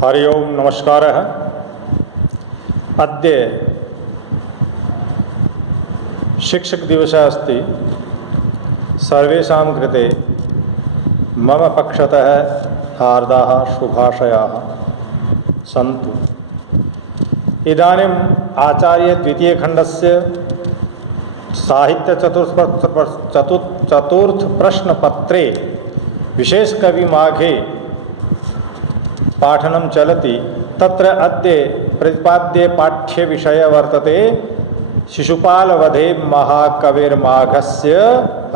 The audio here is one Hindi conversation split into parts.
हरि ओम नमस्कारः। अद्य शिक्षकदिवसः अस्ति। सर्वेषां कृते मम पक्षतः हार्दाः शुभाशयाः सन्तु। इदानीम् आचार्यद्वितीयखण्डस्य साहित्यचतुर्थप्रश्नपत्रे विशेषकविमाघे पाठनं चलति। तत्र अद्य प्रतिपाद्ये पाठ्यविषय वर्तते शिशुपालवधे महाकविर्माघस्य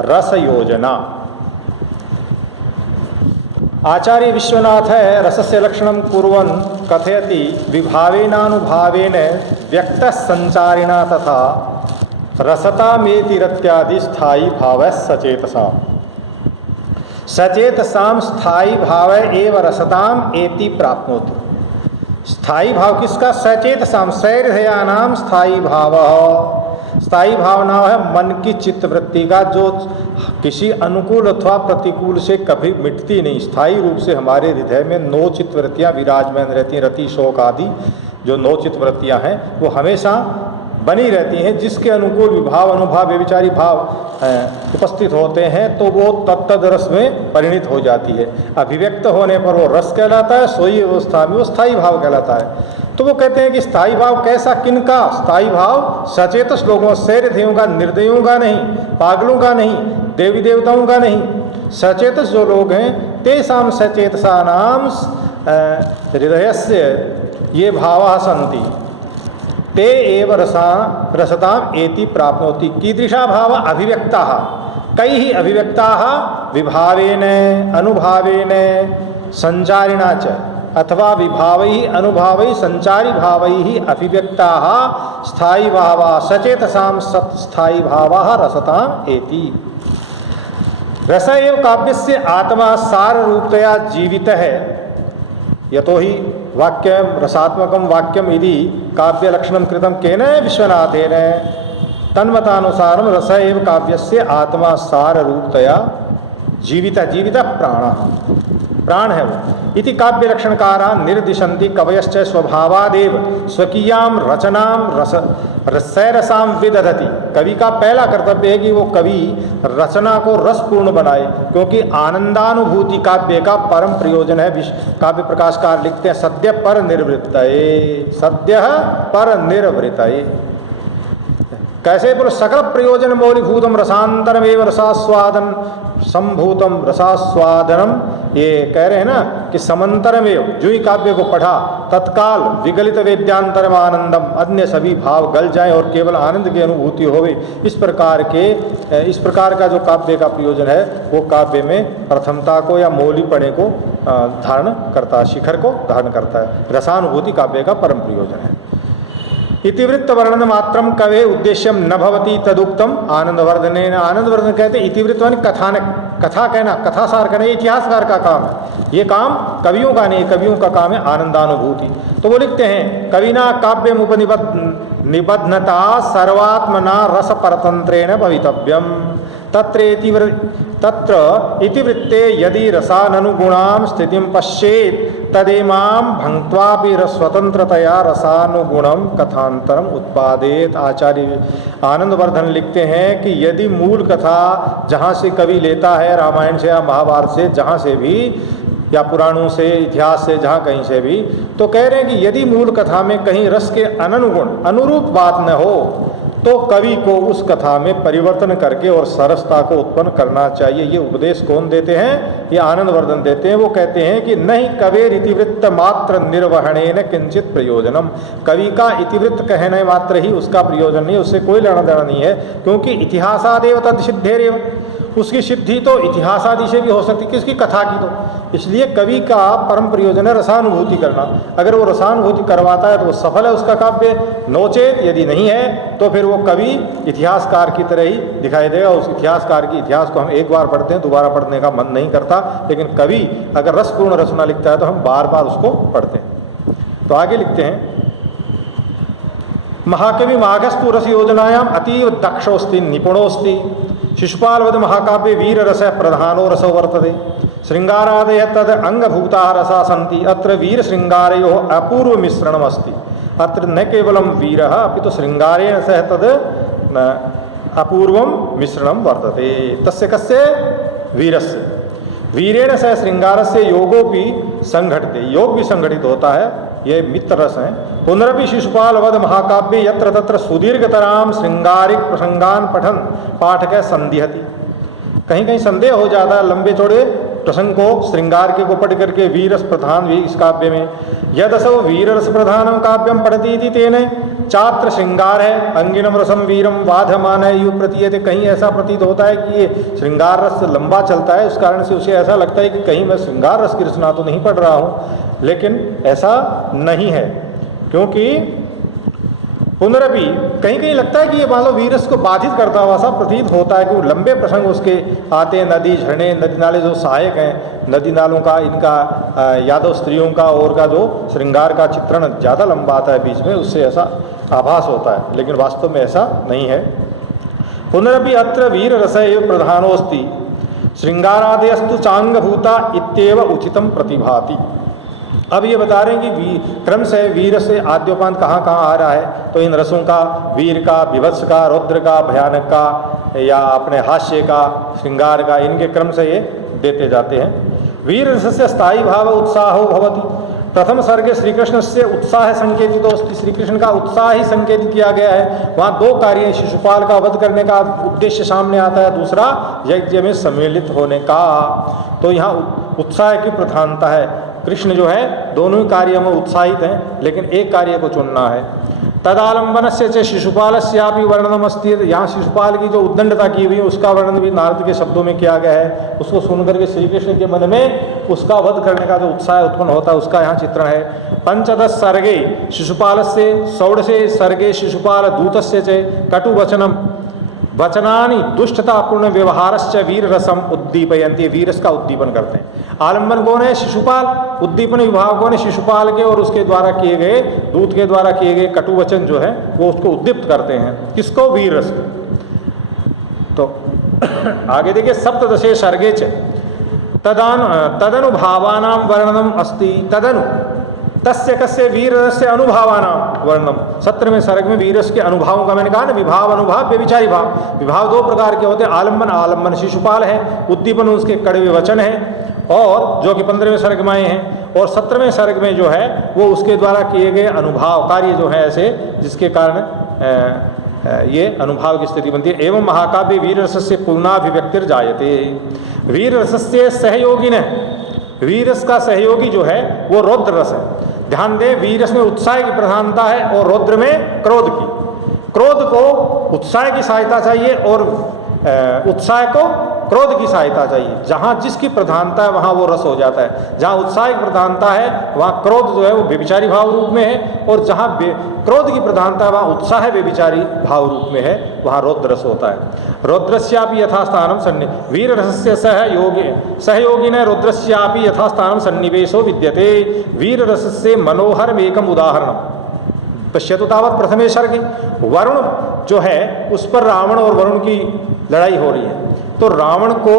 रसयोजना। आचार्य विश्वनाथः रसस्य लक्षणं कुर्वन् कथयति, विभावेनानुभावेन व्यक्तसञ्चारिणा तथा रसतामेतिरत्यादि स्थायी भावः सचेतसाम्। सचेतसाम स्थायी भाव एव रसताम एति प्राप्नोति। स्थायी भाव किसका? सचेतसाम सैर्धयानाम स्थायी भाव। स्थायी भावना है मन की चित्तवृत्ति का, जो किसी अनुकूल अथवा प्रतिकूल से कभी मिटती नहीं। स्थायी रूप से हमारे हृदय में 9 चित्तवृत्तियाँ विराजमान रहती हैं। रति शोक आदि जो 9 चित्तवृत्तियाँ हैं वो हमेशा बनी रहती हैं। जिसके अनुकूल विभाव अनुभाव व्यभिचारी भाव उपस्थित होते हैं तो वो तत्तद रस में परिणित हो जाती है। अभिव्यक्त होने पर वो रस कहलाता है, सोई अवस्था में वो स्थायी भाव कहलाता है। तो वो कहते हैं कि स्थायी भाव कैसा, किनका? स्थायी भाव सचेतस लोगों, सैर्धयों का, निर्दयों का नहीं, पागलों का नहीं, देवी देवताओं का नहीं। सचेतस जो लोग हैं तेषां सचेतसानां हृदयस्य ये भावाः सन्ति ते एव रसताम एति प्राप्नोति। कीदृशा भाव? अभिव्यक्ताः। कैः अभिव्यक्ताः? विभावेन अनुभावेन संचारिणा च अथवा विभावैः अनुभावैः संचारी भावैः अभिव्यक्ताः स्थायी भावाः सचेतसां स्थायी भावाः रसताम एति। रस एव काव्यस्य आत्मा साररूपतया जीवितः है। यतो हि वाक्यं रसात्मकं वाक्यम यदि काव्यलक्षणं कृतं केन? विश्वनाथेन। तन्मतानुसारं रस एव काव्यस्य आत्मा साररूपतया जीवितः। जीवितः प्राणः, प्राण है वो। इति काव्यलक्षणकाराः निर्दिशन्ति कवयश्च स्वभावादेव स्वकीयां रचनां रसैरसां विदधति। कवि का पहला कर्तव्य है कि वो कवि रचना को रसपूर्ण बनाए, क्योंकि आनंदानुभूति काव्य का परम प्रयोजन है। काव्य प्रकाशकार लिखते हैं, सद्य पर निर्वृत्तये, सद्य पर निर्वृत्तये। कैसे? बोलो, सकल प्रयोजन मौलिभूतम रसांतरमेव रसास्वादन संभूतम रसास्वादनम। ये कह रहे हैं ना कि समंतरमेव, जो ही काव्य को पढ़ा तत्काल विगलित वेद्यांतरम आनंदम, अन्य सभी भाव गल जाएं और केवल आनंद की अनुभूति होवे। इस प्रकार का जो काव्य का प्रयोजन है वो काव्य में प्रथमता को या मौलिपणे को धारण करता है, शिखर को धारण करता है। रसानुभूति काव्य का परम प्रयोजन है। इतिवृत्त वर्णन मात्रम कवे उद्देश्यम न भवति तदुक्तम आनंदवर्धने। आनंदवर्धन कहते हैं इतिवृत्त माने कथानक, कथा कहना, कथासार कहना, इतिहासकार का काम है। ये काम कवियों का नहीं, कवियों का काम है आनंदानुभूति। तो वो लिखते हैं, कविना काव्यम उपनिबद्धनता सर्वात्मना रस परतंत्रेण भवितव्यम। तत्र इतिवृत्ते यदि रसानुगुणां स्थितिं पश्येत् तदेमां भंक्त्वापि स्वतंत्रतया रसानुगुणं कथांतरम उत्पादेत। आचार्य आनंदवर्धन लिखते हैं कि यदि मूल कथा जहाँ से कवि लेता है, रामायण से या महाभारत से, जहाँ से भी, या पुराणों से, इतिहास से, जहाँ कहीं से भी, तो कह रहे हैं कि यदि मूल कथा में कहीं रस के अनुगुण अनुरूप बात न हो तो कवि को उस कथा में परिवर्तन करके और सरसता को उत्पन्न करना चाहिए। ये उपदेश कौन देते हैं? ये आनंदवर्धन देते हैं। वो कहते हैं कि नहीं कवेर इतिवृत्त मात्र निर्वहणेन किंचित प्रयोजनम। कवि का इतिवृत्त कहने मात्र ही उसका प्रयोजन नहीं, उससे कोई लेना देना नहीं है, क्योंकि इतिहासादेव तद सिद्धेरेव। उसकी सिद्धि तो इतिहास आदि से भी हो सकती, किसकी? कथा की। तो इसलिए कवि का परम प्रयोजन है रसानुभूति करना। अगर वो रसानुभूति करवाता है तो वो सफल है उसका काव्य, नोचेत यदि नहीं है तो फिर वो कवि इतिहासकार की तरह ही दिखाई देगा। उस इतिहासकार की इतिहास को हम एक बार पढ़ते हैं, दोबारा पढ़ने का मन नहीं करता, लेकिन कवि अगर रसपूर्ण रचना लिखता है तो हम बार बार उसको पढ़ते हैं। तो आगे लिखते हैं, महाकवि माघस्तु रस योजनायाम अतीव दक्षोस्ति निपुणोस्ति। शिशुपालवध महाकाव्य वीर रस प्रधानो रसो वर्तते। श्रृंगारादय तद अंगभूता रसा सन्ति अत्र वीर श्रृंगारयो अपूर्व मिश्रणम अस्ति। अत्र न केवलम वीरः अपि तो श्रृंगारेण सह तद अपूर्वम मिश्रणम वर्तते। तस्य कस्य वीरस्य वीरेण सह श्रृंगारस्य योगोपि संघटते, योग भी संगठित होता है। ये मित्र रस है। पुनरपि शिशुपाल वध महाकाव्य यत्र तत्र सुदीर्घतराम श्रृंगारिक प्रसंगान पठन पाठक संदिहति। कहीं कहीं संदेह हो जाता है लंबे चौड़े प्रसंग को श्रृंगार के को पढ़ करके वीरस प्रधान भी इस काव्य में यदसौ वीररस प्रधानम काव्यम पढ़ती थी तेने चात्र श्रृंगार है अंगिनम रसम वीरम वाधमान यु प्रतीयते। कहीं ऐसा प्रतीत होता है कि ये श्रृंगार रस लंबा चलता है, उस कारण से उसे ऐसा लगता है कि कहीं मैं श्रृंगार रस की रचना तो नहीं पढ़ रहा हूँ, लेकिन ऐसा नहीं है। क्योंकि पुनरपि कहीं कहीं लगता है कि ये मान लो वीरस को बाधित करता हुआ सा प्रतीत होता है कि वो लंबे प्रसंग उसके आते हैं। नदी झरने नदी नाले जो सहायक हैं नदी नालों का, इनका यादव स्त्रियों का और का जो श्रृंगार का चित्रण ज़्यादा लंबा आता है बीच में, उससे ऐसा आभास होता है, लेकिन वास्तव में ऐसा नहीं है। पुनरपि अत्र वीर रस एव प्रधानोस्ति श्रृंगारादयस्तु चांगभूता इत्येव उचितम प्रतिभाति। अब ये बता रहे हैं कि क्रम से वीर से आद्योपांत कहाँ कहाँ आ रहा है, तो इन रसों का वीर का, विभत्स का, रौद्र का, भयानक का या अपने हास्य का, श्रृंगार का, इनके क्रम से ये देते जाते हैं। वीर रस से स्थायी भाव उत्साहो भवति। प्रथम सर्ग श्री कृष्ण से उत्साह संकेतित तो श्री कृष्ण का उत्साह ही संकेतित किया गया है। वहाँ दो कार्य, शिशुपाल का वध करने का उद्देश्य सामने आता है, दूसरा यज्ञ में सम्मिलित होने का। तो यहाँ उत्साह की प्रधानता है। कृष्ण जो है दोनों ही कार्यों में उत्साहित हैं, लेकिन एक कार्य को चुनना है। तदालंबन से शिशुपालस्यापि वर्णनम अस्ति। यहाँ शिशुपाल की जो उद्दंडता की हुई है उसका वर्णन भी नारद के शब्दों में किया गया है। उसको सुनकर के श्री कृष्ण के मन में उसका वध करने का जो उत्साह उत्पन्न होता है उसका यहाँ चित्रण है। पंचदश सर्गे शिशुपालस्य षोडशे सर्गे शिशुपाल दूतस्य च कटुवचनम वचनानि दुष्टतापूर्ण व्यवहारश्च वीर रसम उद्दीपयन्ति। वीरस का उद्दीपन करते हैं। आलम्बन कौन है? शिशुपाल। उद्दीपन विभाग कौन है? शिशुपाल के और उसके द्वारा किए गए, दूत के द्वारा किए गए कटु वचन जो है वो उसको उद्दीप्त करते हैं। किसको? वीर रस को। तो आगे देखिए सप्तदशे सर्गे च तदनुभावानां वर्णनम अस्ति। तदनु तस्य कस्य वीरस्य अनुभावानां वर्णनम। 17वें सर्ग में वीरस के अनुभावों का मैंने कहा ना, विभाव अनुभाव व्यभिचारी भाव। विभाव दो प्रकार के होते हैं। आलम्बन, आलम्बन शिशुपाल है, उद्दीपन उसके कड़वे वचन है, और जो कि 15वें सर्ग में आए हैं। और 17वें सर्ग में जो है वो उसके द्वारा किए गए अनुभाव कार्य जो है ऐसे, जिसके कारण ये अनुभाव की स्थिति बनती है। एवं महाकाव्य वीर रस से पूर्णाभिव्यक्तिर जायते। वीर रस से सहयोगी ने, वीरस का सहयोगी जो है वो रौद्र रस है। ध्यान दें, वीरस में उत्साह की प्रधानता है और रौद्र में क्रोध की। क्रोध को उत्साह की सहायता चाहिए और उत्साह को क्रोध की सहायता चाहिए। जहाँ जिसकी प्रधानता है वहाँ वो रस हो जाता है। जहाँ उत्साह की प्रधानता है वहाँ क्रोध जो है वो व्यभिचारी भाव रूप में है, और जहाँ क्रोध की प्रधानता है वहाँ उत्साह व्यभिचारी भाव रूप में है, वहाँ रौद्र रस होता है। रौद्रस्यापि यथास्थानम सन्नि वीर रसस्य सहयोगिन रौद्रस्यापि यथास्थानम सन्निवेशो विद्यते। वीर रस से मनोहर एकम उदाहरण पश्यतु तावत् प्रथमे सर्गे। वरुण जो है उस पर रावण और वरुण की लड़ाई हो रही है। तो रावण को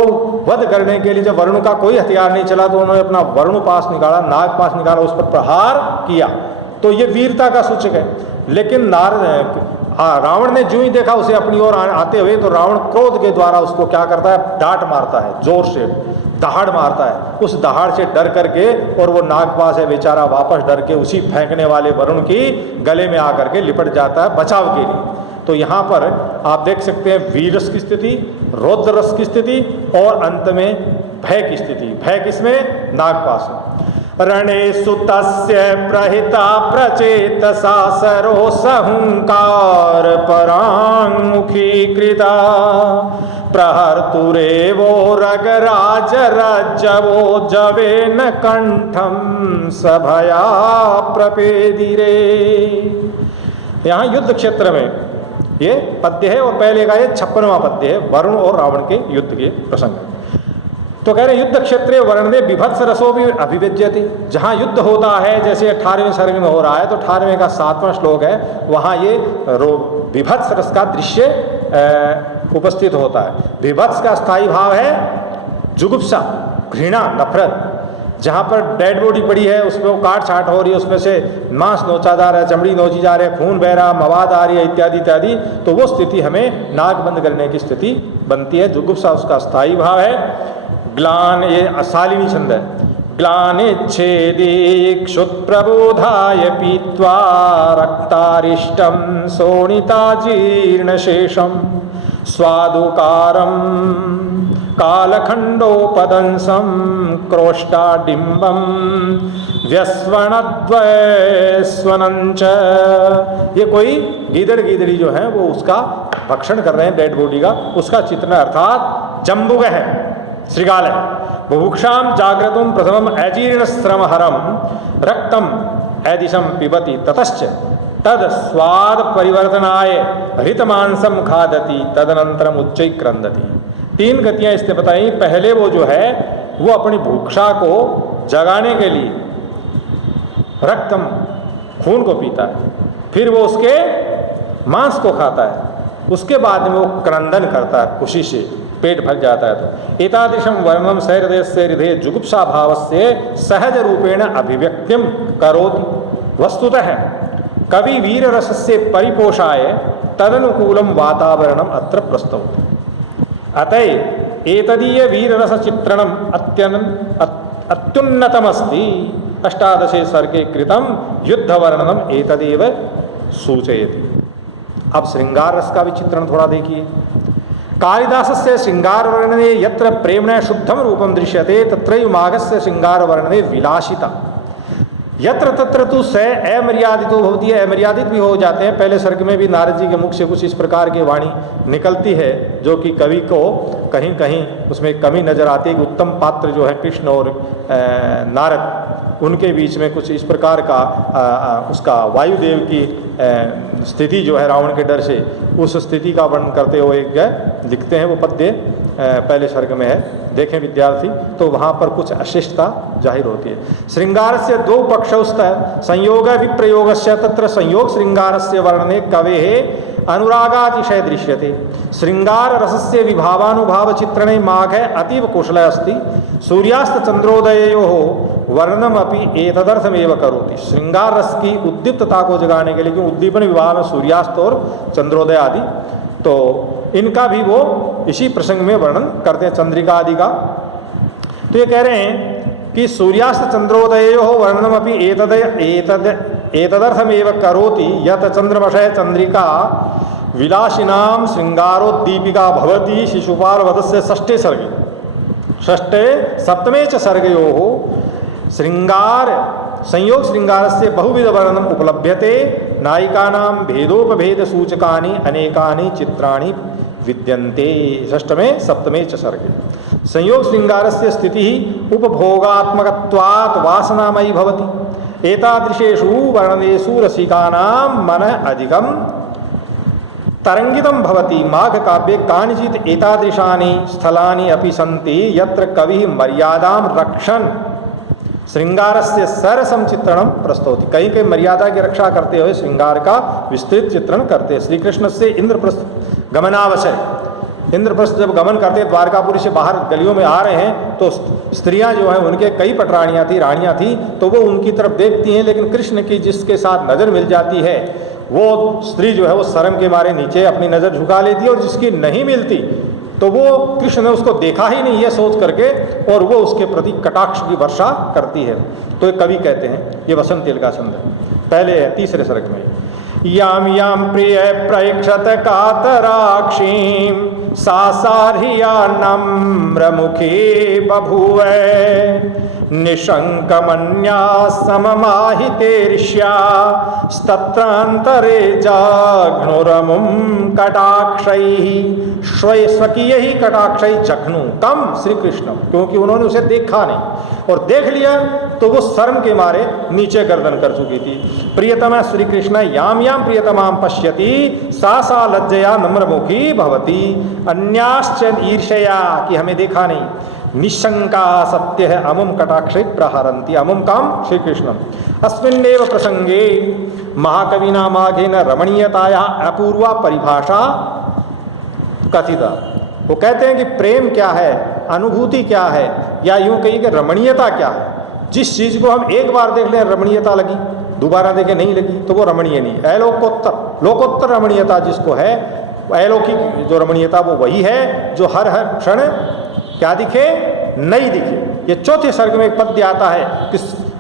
वध करने के लिए जब वरुण का कोई हथियार नहीं चला तो उन्होंने अपना वरुण पास निकाला, नाग पास निकाला, उस पर प्रहार किया। तो ये वीरता का सूचक है। लेकिन रावण ने जो ही देखा उसे अपनी ओर आते हुए, तो रावण क्रोध के द्वारा उसको क्या करता है? डांट मारता है, जोर से दहाड़ मारता है। उस दहाड़ से डर करके, और वो नागपाश है बेचारा, वापस डर के उसी फेंकने वाले वरुण की गले में आकर के लिपट जाता है बचाव के लिए। तो यहाँ पर आप देख सकते हैं वीरस की स्थिति, रौद्र रस की स्थिति, और अंत में भय की स्थिति। भय किसमें? नागपाश। रणेषु तस्य प्रहिता प्रचेतसा सरोसहुंकार पराङ्मुखी कृता प्रहर्तुरेवो रगराज रज्जवो जवेन कंठम सभया प्रपेदिरे। यहाँ युद्ध क्षेत्र में ये पद्य है, और पहले का ये 56वां पद्य है, वरुण और रावण के युद्ध के प्रसंग। तो कह रहे युद्ध क्षेत्रे वर्णने विभत्स रसो भी अभिव्यज्यते। जहाँ युद्ध होता है, जैसे 18वें सर्ग में हो रहा है, तो 18वें का 7वां श्लोक है, वहाँ ये विभत्स रस का दृश्य उपस्थित होता है। विभत्स का स्थायी भाव है जुगुप्सा, घृणा, नफरत, जहाँ पर डेड बॉडी पड़ी है उसमें वो काट छाट हो रही है, उसमें से मांस नोचा जा रहा है, चमड़ी नोची जा रही है, खून बह रहा, मवाद आ रही है, इत्यादि इत्यादि, तो वो स्थिति हमें नाक बंद करने की स्थिति बनती है। जुगुप्सा उसका स्थायी भाव है। ग्लान, ये अशालिनी छंद है। ग्लानिच्छेदी क्षुत्प्रबोधाय पीत्वा रक्तारिष्टं शोणिताजीर्णशेषं स्वादुकारं कालखंडोपदंसं क्रोष्टाडिम्बं व्यस्वनद्वैस्वनंच। ये कोई गीदड़ गीदड़ी जो है वो उसका भक्षण कर रहे हैं डेड बॉडी का, उसका चित्रण अर्थात जम्बुग है, श्रृगाल है। बुभुक्षाम जाग्रतुम प्रथमम अजीर्ण श्रमहरम रक्तम ऐदिशम पिबति ततश्च तद स्वाद परिवर्तनाय हृतमांसम खादति तदनंतरम उच्चै क्रंदति। 3 गतियां इसने बताई। पहले वो जो है वो अपनी भूक्षा को जगाने के लिए रक्तम, खून को पीता है, फिर वो उसके मांस को खाता है, उसके बाद में वो क्रंदन करता है, खुशी से पेट भर जाता है। तो एतादृशम वर्णम सहृदयस्य हृदये जुगुप्सा भावस्य सहज रूपेण अभिव्यक्तिम करोति। वस्तुतः कवि वीर रसस्य परिपोषाय तदनुकूलम वातावरणम अत्र प्रस्तौति। अतः एतदीय वीर रस चित्रणम अत्युन्नतमस्ति। 18 सर्गे कृतम युद्ध वर्णनम एतदेव सूचयति। अब श्रृंगार रस का भी चित्रण थोड़ा देखिए। कालिदासस्य श्रृंगार वर्णने यत्र प्रेम्णा शुद्धम रूपम दृश्यते तत्रैव माघस्य श्रृंगार वर्णने विलासिता। यत्र तत्र तु स अमर्यादितो भवति, अमर्यादित भी हो जाते हैं। पहले सर्ग में भी नारद जी के मुख से कुछ इस प्रकार की वाणी निकलती है जो कि कवि को कहीं कहीं उसमें कमी नजर आती है कि उत्तम पात्र जो है कृष्ण और नारद, उनके बीच में कुछ इस प्रकार का उसका वायुदेव की स्थिति जो है रावण के डर से, उस स्थिति का वर्णन करते हुए लिखते हैं। वो पद्य पहले सर्ग में है, देखें विद्यार्थी, तो वहाँ पर कुछ अशिष्टता जाहिर होती है। श्रृंगार से 2 पक्षौस्तः संयोग विप्रयोगस्य तत्र संयोग श्रृंगारस्य वर्णने कवेः अनुरागातिशय दृश्यते। श्रृंगार रसस्य विभावानुभाव चित्रणे माघ अतीव कुशल अस्ति। सूर्यास्त चंद्रोदयोः वर्णनम अपि एतदर्थमेव करोति। श्रृंगार रस की उद्दीप्तता को जगाने के लिए, उद्दीपन विभाव में सूर्यास्त और चंद्रोदय आदि, तो इनका भी वो इसी प्रसंग में वर्णन करते हैं, चंद्रिका आदि का। तो ये कह रहे हैं कि सूर्यास्त चंद्रोदयोः वर्णनम अपि एतदर्थमेव करोति यत चंद्रमशय चंद्रिका विलासिनाम श्रृंगारोद्दीपिका भवति। शिशुपाल वधस्य 6 सर्गे 6-7 च सर्गयोः श्रृंगार संयोग श्रृंगारस्य बहुविध वर्णनम उपलभ्यते। नायिकानां भेदोपभेद सूचकानि अनेकानि चित्राणि विद्यन्ते। 6-7 च सर्गे संयोग श्रृंगारस्य स्थितिः उपभोगात्मकत्वात् वासनामयी भवति। एतादृशेषु वर्णनेषु रसिकानां मनः अधिकं तरंगितं भवति। माघ काव्ये कानिचित् एतादृशानि स्थलानि अपि सन्ति यत्र कविः मर्यादां रक्षन् श्रृंगारस्य सरसम चित्रणम प्रस्तौति। कहीं कहीं मर्यादा की रक्षा करते हुए श्रृंगार का विस्तृत चित्रण करते हैं। श्री कृष्ण से इंद्रप्रस्थ गमनावसर, इंद्रप्रस्थ जब गमन करते, द्वारकापुरी से बाहर गलियों में आ रहे हैं, तो स्त्रियां जो हैं उनके कई पटरानियां थी, रानियां थी, तो वो उनकी तरफ देखती हैं, लेकिन कृष्ण की जिसके साथ नज़र मिल जाती है वो स्त्री जो है वो शर्म के मारे नीचे अपनी नज़र झुका लेती है, और जिसकी नहीं मिलती तो वो कृष्ण ने उसको देखा ही नहीं है सोच करके, और वो उसके प्रति कटाक्ष की वर्षा करती है। तो ये कवि कहते हैं, ये वसंत तिल का छंद है, पहले है 3 सर्ग में। याम याम प्रिय प्रेक्षत कातराक्षीं सा सार्हिया नम्रमुखी बभूवे निशंकमन्या सममाहितेर्ष्या स्तत्रांतरे जघ्नुरमुं कटाक्षैः स्वकीय ही कटाक्षै जघ्नु तम श्री कृष्ण, क्योंकि उन्होंने उसे देखा नहीं, और देख लिया तो वो शर्म के मारे नीचे गर्दन कर चुकी थी। प्रियतमा श्री कृष्ण याम याम प्रियतमाम पश्यति सा सा लज्जया नम्रमुखी भवति अन्याश्च ईर्ष्या, कि हमें देखा नहीं। निशंका सत्य है अमुम कटाक्षै प्रहरन्ति, अमुम काम श्री कृष्णम। अस्मिन्नेव प्रसंगे महाकविना माघेन रमणीयताया अपूर्वा परिभाषा कथिता। वो कहते हैं कि प्रेम क्या है, अनुभूति क्या है, या यूं कहिए कि रमणीयता क्या है। जिस चीज़ को हम एक बार देख लें रमणीयता लगी, दोबारा देखें नहीं लगी, तो वो रमणीय नहीं। अलोकोत्तर, लोकोत्तर रमणीयता जिसको है, अलौकिक जो रमणीयता वो वही है जो हर हर क्षण क्या दिखे, नहीं दिखे। ये चौथे सर्ग में एक पद्य आता है कि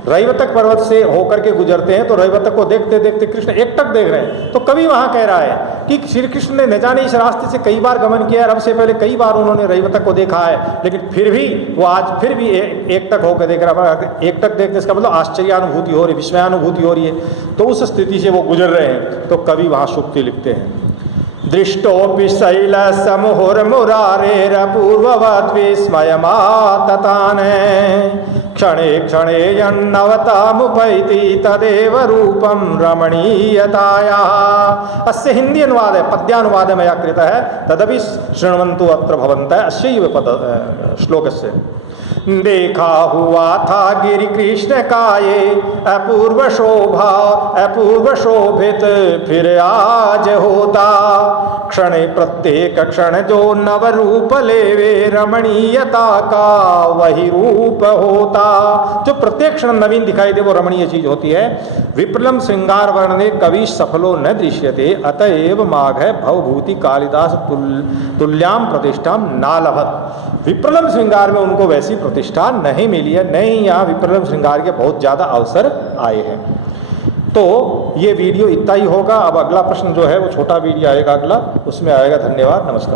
रैवतक पर्वत से होकर के गुजरते हैं, तो रैवतक को देखते देखते कृष्ण एकटक देख रहे हैं, तो कवि वहाँ कह रहा है कि श्री कृष्ण ने न जाने इस रास्ते से कई बार गमन किया है, अब से पहले कई बार उन्होंने रैवतक को देखा है, लेकिन फिर भी वो आज फिर भी एकटक होकर देख रहा है। एकटक देखने इसका मतलब आश्चर्यानुभूति हो रही, विस्मयानुभूति हो रही है, तो उस स्थिति से वो गुजर रहे हैं। तो कवि वहाँ शुक्ति लिखते हैं, दृष्टोऽपि शैलसमुहुर्मुरारेरपूर्ववद् विस्मयमाततान् क्षणे क्षणे यन्नवतामुपैति तदेव रूपं रमणीयतायाः। अस्य हिंदी अनुवाद है, पद्यानुवाद है मया कृतः है, तदपि शृण्वन्तु अत्र भवन्तः अस्यैव पद श्लोकस्य। देखा हुआ था गिरि कृष्ण काये अपूर्व शोभा अपूर्व शोभित फिर आज होता, क्षण प्रत्येक क्षण जो नव रूप लेवे रमणीयता का वही रूप होता। जो प्रत्येक क्षण नवीन दिखाई दे वो रमणीय चीज होती है। विप्रलम श्रृंगार वर्णने कवि सफलो न दृश्यते अतएव माघ भवभूति कालिदास तुल्याम प्रतिष्ठा नालभत। विप्रलम श्रृंगार में उनको वैसी प्रतिष्ठा नहीं मिली है, नहीं यहाँ विप्रलम श्रृंगार के बहुत ज़्यादा अवसर आए हैं। तो ये वीडियो इतना ही होगा। अब अगला प्रश्न जो है वो छोटा वीडियो आएगा, अगला उसमें आएगा। धन्यवाद, नमस्कार।